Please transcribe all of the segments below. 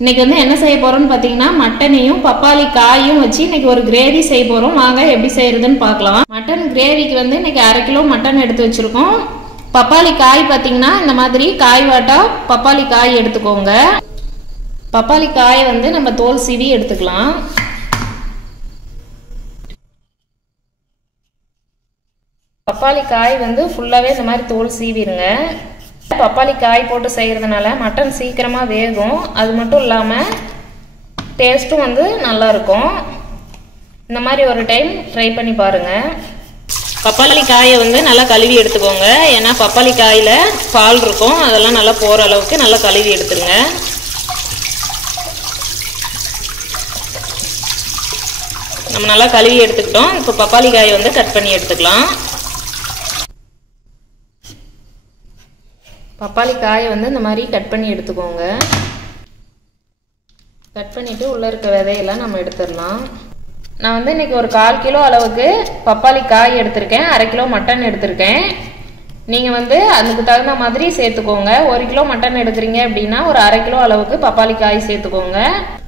இன்னைக்கு வந்து என்ன செய்ய போறோம்னு பாத்தீங்கன்னா மட்டனையும் பப்பாளி காயும் வச்சு இன்னைக்கு ஒரு கிரேவி செய்ய போறோம். வாங்க எப்படி செய்யறதுன்னு பார்க்கலாம். மட்டன் கிரேவிக்கு வந்து இன்னைக்கு 1/2 கிலோ மட்டன் எடுத்து வச்சிருக்கோம். பப்பாளி காய் பாத்தீங்கன்னா இந்த மாதிரி காய் வாட்டா பப்பாளி காய் எடுத்துக்கோங்க. பப்பாளி காயை வந்து நம்ம தோல் சீவி எடுத்துக்கலாம். பப்பாளி காய் வந்து ஃபுல்லாவே இந்த மாதிரி தோல் சீவிடுங்க. பப்பாளி காய் போட்டு செய்யறதுனால மட்டன் சீக்கிரமா வேகும். அது மட்டும் இல்லாம டேஸ்ட்டும் வந்து நல்லா இருக்கும். இந்த மாதிரி ஒரு டைம் ட்ரை பண்ணி பாருங்க. பப்பாளி காயை வந்து நல்லா கழுவி எடுத்துக்கோங்க. ஏன்னா பப்பாளி காயில பால் இருக்கும், அதெல்லாம் நல்லா போற அளவுக்கு நல்லா கழுவி எடுத்துருங்க. நம்ம நல்லா கழுவி எடுத்துக்கிட்டோம். இப்போ பப்பாளி காயை வந்து கட் பண்ணி எடுத்துக்கலாம். பப்பாளி காயை வந்து இந்த மாதிரி கட் பண்ணி எடுத்துக்கோங்க. கட் பண்ணிட்டு உள்ள இருக்க விதையெல்லாம் நம்ம எடுத்துடலாம். நான் வந்து இன்னைக்கு ஒரு 1/4 கிலோ அளவுக்கு பப்பாளி காய் எடுத்திருக்கேன். 1/2 கிலோ மட்டன் எடுத்திருக்கேன். நீங்க வந்து அதுக்கு தகுந்த மாதிரி சேர்த்துக்கோங்க. 1 கிலோ மட்டன் எடுக்கிறீங்க அப்படின்னா ஒரு 1/2 கிலோ அளவுக்கு பப்பாளி காய் சேர்த்துக்கோங்க.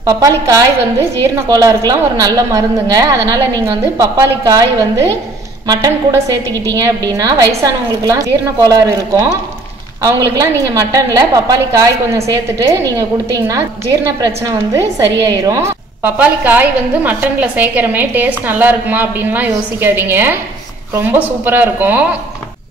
பப்பாளி காய் வந்து ஜீரண கோளாறுக்கெல்லாம் ஒரு நல்ல மருந்துங்க. அதனால நீங்க வந்து பப்பாளி காய் வந்து மட்டன் கூட சேர்த்துக்கிட்டீங்க அப்படின்னா வயசானவங்களுக்குலாம் ஜீரண கோளாறு இருக்கும். அவங்களுக்குலாம் நீங்க மட்டன்ல பப்பாளி காய் கொஞ்சம் சேர்த்துட்டு நீங்க கொடுத்தீங்கன்னா ஜீரண பிரச்சனை வந்து சரியாயிரும். பப்பாளி காய் வந்து மட்டன்ல சேர்க்கிறமே டேஸ்ட் நல்லா இருக்குமா அப்படின்லாம் யோசிக்காதீங்க. ரொம்ப சூப்பரா இருக்கும்.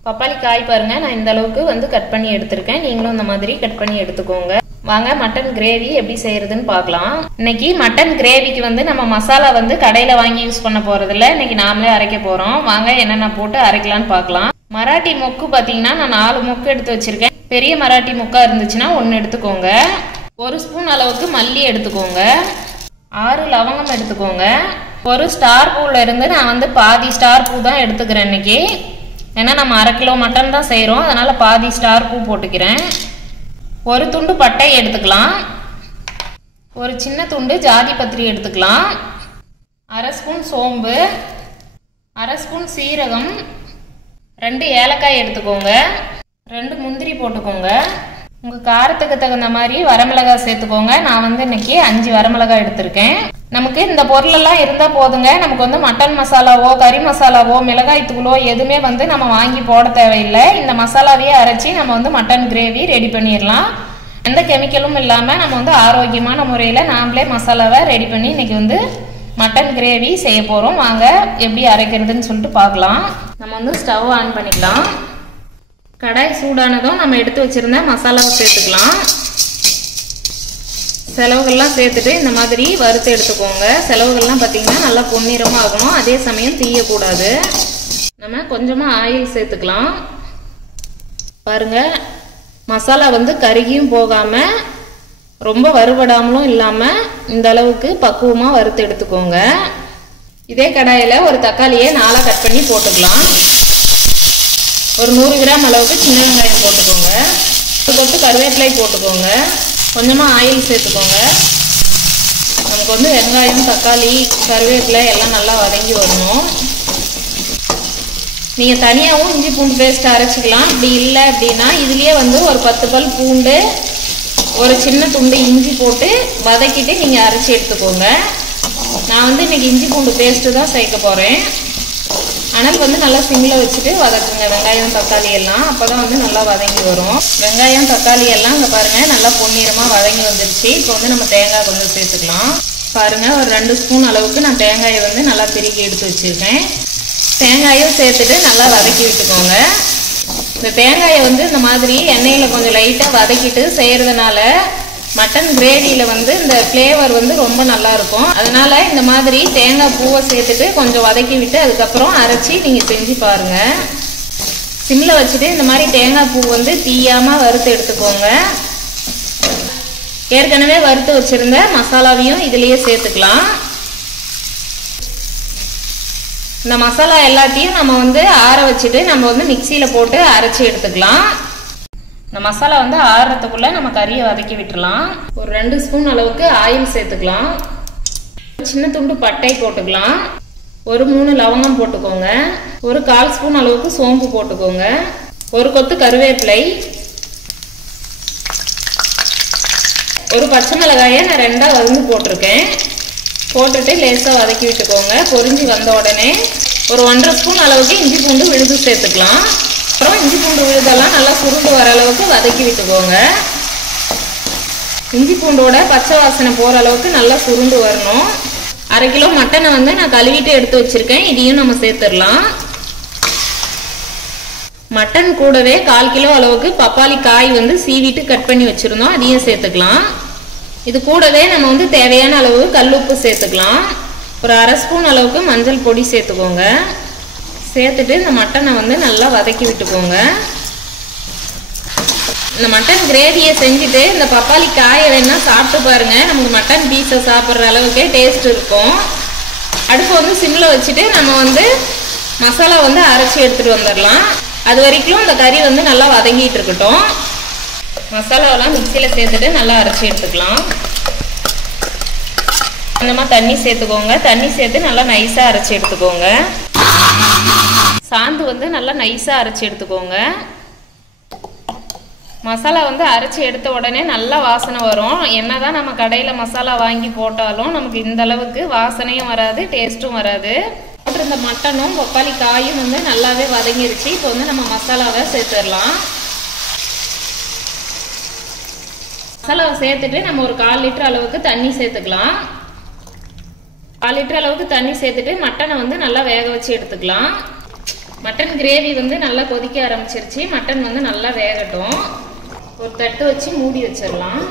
பப்பாளி காய் பாருங்க, நான் இந்த அளவுக்கு வந்து கட் பண்ணி எடுத்திருக்கேன். நீங்களும் இந்த மாதிரி கட் பண்ணி எடுத்துக்கோங்க. வாங்க மட்டன் கிரேவி எப்படி செய்யறதுன்னு பார்க்கலாம். இன்னைக்கு மட்டன் கிரேவிக்கு வந்து நம்ம மசாலா வந்து கடையில வாங்கி யூஸ் பண்ண போறது இல்ல. இன்னைக்கு நாமளே அரைக்க போறோம். வாங்க என்னென்ன போட்டு அரைக்கலான்னு பார்க்கலாம். மராட்டி மொக்கு பாத்தீங்கன்னா நான் 4 மொக்கு எடுத்து வச்சிருக்கேன். பெரிய மராட்டி மொக்கா இருந்துச்சுன்னா 1 எடுத்துக்கோங்க. 1 ஸ்பூன் அளவுக்கு மல்லி எடுத்துக்கோங்க. 6 லவங்கம் எடுத்துக்கோங்க. ஒரு ஸ்டார் பூல இருந்து நான் வந்து பாதி ஸ்டார் பூ தான் எடுத்துக்கிறேன் இன்னைக்கு. ஏன்னா நம்ம 1/2 கிலோ மட்டன் தான் செய்யறோம், அதனால பாதி ஸ்டார் பூ போட்டுக்கிறேன். 1 துண்டு பட்டை எடுத்துக்கலாம். ஒரு சின்ன துண்டு ஜாதி பத்திரி எடுத்துக்கலாம். 1/2 ஸ்பூன் சோம்பு, 1/2 ஸ்பூன் சீரகம், 2 ஏலக்காய் எடுத்துக்கோங்க. 2 முந்திரி போட்டுக்கோங்க. உங்க காரத்துக்கு தகுந்த மாதிரி வரமிளகாய் சேர்த்துக்கோங்க. நான் வந்து இன்னைக்கு 5 வரமிளகாய் எடுத்திருக்கேன். நமக்கு இந்த பொருள் எல்லாம் இருந்தா போதுங்க. நமக்கு வந்து மட்டன் மசாலாவோ கறி மசாலாவோ மிளகாய் தூளோ எதுவுமே வந்து நம்ம வாங்கி போட தேவையில்லை. இந்த மசாலாவையே அரைச்சி நம்ம வந்து மட்டன் கிரேவி ரெடி பண்ணிடலாம். எந்த கெமிக்கலும் இல்லாம நம்ம வந்து ஆரோக்கியமான முறையில நாமளே மசாலாவை ரெடி பண்ணி இன்னைக்கு வந்து மட்டன் கிரேவி செய்ய போறோம். வாங்க எப்படி அரைக்கிறதுன்னு சொல்லிட்டு பார்க்கலாம். நம்ம வந்து ஸ்டவ் ஆன் பண்ணிக்கலாம். கடாய் சூடானதும் நம்ம எடுத்து வச்சிருந்த மசாலாவை சேர்த்துக்கலாம். செலவுகள்லாம் சேர்த்துட்டு இந்த மாதிரி வறுத்து எடுத்துக்கோங்க. செலவுகள்லாம் பார்த்தீங்கன்னா நல்லா பொன்னிறமாக ஆகணும். அதே சமயம் தீயக்கூடாது. நம்ம கொஞ்சமாக ஆயில் சேர்த்துக்கலாம். பாருங்க, மசாலா வந்து கருகியும் போகாம ரொம்ப வறுபடாமலும் இல்லாம இந்த அளவுக்கு பக்குவமா வறுத்து எடுத்துக்கோங்க. இதே கடாயில ஒரு தக்காளியை 4 கட் பண்ணி போட்டுக்கலாம். ஒரு 100 கிராம் அளவுக்கு சின்ன வெங்காயம் போட்டுக்கோங்க. ஒரு கொத்து கருவேப்பிலை போட்டுக்கோங்க. கொஞ்சமா ஆயில் சேர்த்துக்கோங்க. நமக்கு வந்து வெங்காயம் தக்காளி கருவேப்பிலை எல்லாம் நல்லா வதங்கி வரணும். நீங்க தனியாகவும் இஞ்சி பூண்டு பேஸ்ட் அரைச்சிக்கலாம். இப்படி இல்லை அப்படின்னா இதுலயே வந்து ஒரு 10 பல் பூண்டு ஒரு சின்ன துண்டு இஞ்சி போட்டு வதக்கிட்டு நீங்க அரைச்சி எடுத்துக்கோங்க. நான் வந்து இன்னைக்கு இஞ்சி பூண்டு பேஸ்ட் தான் சேர்க்க போறேன். அனல் வந்து நல்லா சிம்ல வச்சுட்டு வதக்குங்க வெங்காயம் தக்காளி எல்லாம். அப்பதான் வந்து நல்லா வதங்கி வரும். வெங்காயம் தக்காளி எல்லாம் இங்க பாருங்க நல்லா பொன்னிறமா வதங்கி வந்துருச்சு. இப்போ வந்து நம்ம தேங்காய் கொஞ்சம் சேர்த்துக்கலாம். பாருங்க, ஒரு 2 ஸ்பூன் அளவுக்கு நான் தேங்காயை வந்து நல்லா திருக்கி எடுத்து வச்சிருக்கேன். தேங்காயும் சேர்த்துட்டு நல்லா வதக்கி விட்டுக்கோங்க. இந்த தேங்காயை வந்து இந்த மாதிரி எண்ணெயில கொஞ்சம் லைட்டா வதக்கிட்டு செய்யறதுனால மட்டன் கிரேவியில வந்து இந்த ஃப்ளேவர் வந்து ரொம்ப நல்லா இருக்கும். அதனால இந்த மாதிரி தேங்காய் பூவை சேர்த்துட்டு கொஞ்சம் வதக்கி விட்டு அதுக்கப்புறம் அரைச்சி நீங்க செஞ்சு பாருங்க. சிம்ல வச்சுட்டு இந்த மாதிரி தேங்காய் பூ வந்து தீயாம வறுத்து எடுத்துக்கோங்க. ஏற்கனவே வறுத்து வச்சிருந்த மசாலாவையும் இதுலயே சேர்த்துக்கலாம். இந்த மசாலா எல்லாத்தையும் நம்ம வந்து ஆற வச்சுட்டு நம்ம வந்து மிக்சியில போட்டு அரைச்சி எடுத்துக்கலாம். இந்த மசாலா வந்து ஆறுறதுக்குள்ள நம்ம கறியை வதக்கி விட்டுலாம். ஒரு 2 ஸ்பூன் அளவுக்கு ஆயில் சேர்த்துக்கலாம். சின்ன துண்டு பட்டை போட்டுக்கலாம். ஒரு 3 லவங்கம் போட்டுக்கோங்க. ஒரு 1/4 ஸ்பூன் அளவுக்கு சோம்பு போட்டுக்கோங்க. ஒரு கொத்து கருவேப்பிலை, ஒரு பச்சை மிளகாயை நான் 2ஆ வறுந்து போட்டிருக்கேன். போட்டுட்டு லேசாக வதக்கி விட்டுக்கோங்க. பொரிஞ்சு வந்த உடனே ஒரு 1½ ஸ்பூன் அளவுக்கு இஞ்சி பூண்டு விழுது சேர்த்துக்கலாம். அப்புறம் இஞ்சி பூண்டு விழுதெல்லாம் நல்லா சுருண்டு வர அளவுக்கு வதக்கி விட்டுக்கோங்க. இஞ்சி பூண்டோட பச்சை வாசனை போகிற அளவுக்கு நல்லா சுருண்டு வரணும். 1/2 கிலோ மட்டனை வந்து நான் கழுவிட்டு எடுத்து வச்சிருக்கேன். இதையும் நம்ம சேர்த்துடலாம். மட்டன் கூடவே 1/4 கிலோ அளவுக்கு பப்பாளி காய் வந்து சீவிட்டு கட் பண்ணி வச்சிருந்தோம். அதையும் சேர்த்துக்கலாம். இது கூடவே நம்ம வந்து தேவையான அளவு கல்லுப்பு சேர்த்துக்கலாம். ஒரு 1/2 ஸ்பூன் அளவுக்கு மஞ்சள் பொடி சேர்த்துக்கோங்க. சேர்த்துட்டு இந்த மட்டனை வந்து நல்லா வதக்கி விட்டுக்கோங்க. இந்த மட்டன் கிரேவியை செஞ்சுட்டு இந்த பப்பாளி காயை வேணா சாப்பிட்டு பாருங்க. நமக்கு மட்டன் பீஸை சாப்பிட்ற அளவுக்கே டேஸ்ட் இருக்கும். அடுப்பு வந்து சிம்மில் வச்சுட்டு நம்ம வந்து மசாலா வந்து அரைச்சி எடுத்துகிட்டு வந்துடலாம். அது வரைக்கும் இந்த கறி வந்து நல்லா வதங்கிட்டு இருக்கட்டும். மசாலாவெல்லாம் மிக்சியில் சேர்த்துட்டு நல்லா அரைச்சி எடுத்துக்கலாம். கொஞ்சமாக தண்ணி சேர்த்துக்கோங்க. தண்ணி சேர்த்து நல்லா நைஸாக அரைச்சி எடுத்துக்கோங்க. சாந்து வந்து நல்லா நைஸாக அரைச்சி எடுத்துக்கோங்க. மசாலா வந்து அரைச்சி எடுத்த உடனே நல்லா வாசனை வரும். என்னதான் நம்ம கடையில் மசாலா வாங்கி போட்டாலும் நமக்கு இந்த அளவுக்கு வாசனையும் வராது, டேஸ்ட்டும் வராது. போட்டிருந்த மட்டனும் பப்பாளி காயும் வந்து நல்லாவே வதங்கிருச்சு. இப்போ வந்து நம்ம மசாலாவை சேர்த்துடலாம். மசாலாவை சேர்த்துட்டு நம்ம ஒரு 1/4 லிட்டர் அளவுக்கு தண்ணி சேர்த்துக்கலாம். 1/4 லிட்டர் அளவுக்கு தண்ணி சேர்த்துட்டு மட்டனை வந்து நல்லா வேக வச்சு எடுத்துக்கலாம். மட்டன் கிரேவி வந்து நல்லா கொதிக்க ஆரம்பிச்சிருச்சு. மட்டன் வந்து நல்லா வேகட்டும். ஒரு தட்டு வச்சு மூடி வச்சிடலாம்.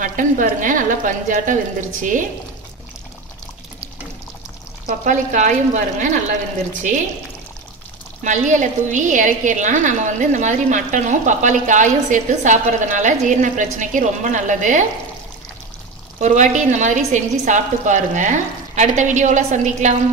மட்டன் பாருங்க நல்லா பஞ்சாட்டம் வெந்துருச்சு. பப்பாளி காயும் பாருங்க நல்லா வெந்துருச்சு. மல்லி இலை தூவி இறக்கிடலாம். நம்ம வந்து இந்த மாதிரி மட்டனும் பப்பாளி காயும் சேர்த்து சாப்பிட்றதுனால ஜீரண பிரச்சனைக்கு ரொம்ப நல்லது. ஒரு வாட்டி இந்த மாதிரி செஞ்சு சாப்பிட்டு பாருங்க. அடுத்த வீடியோவில் சந்திக்கலாம்.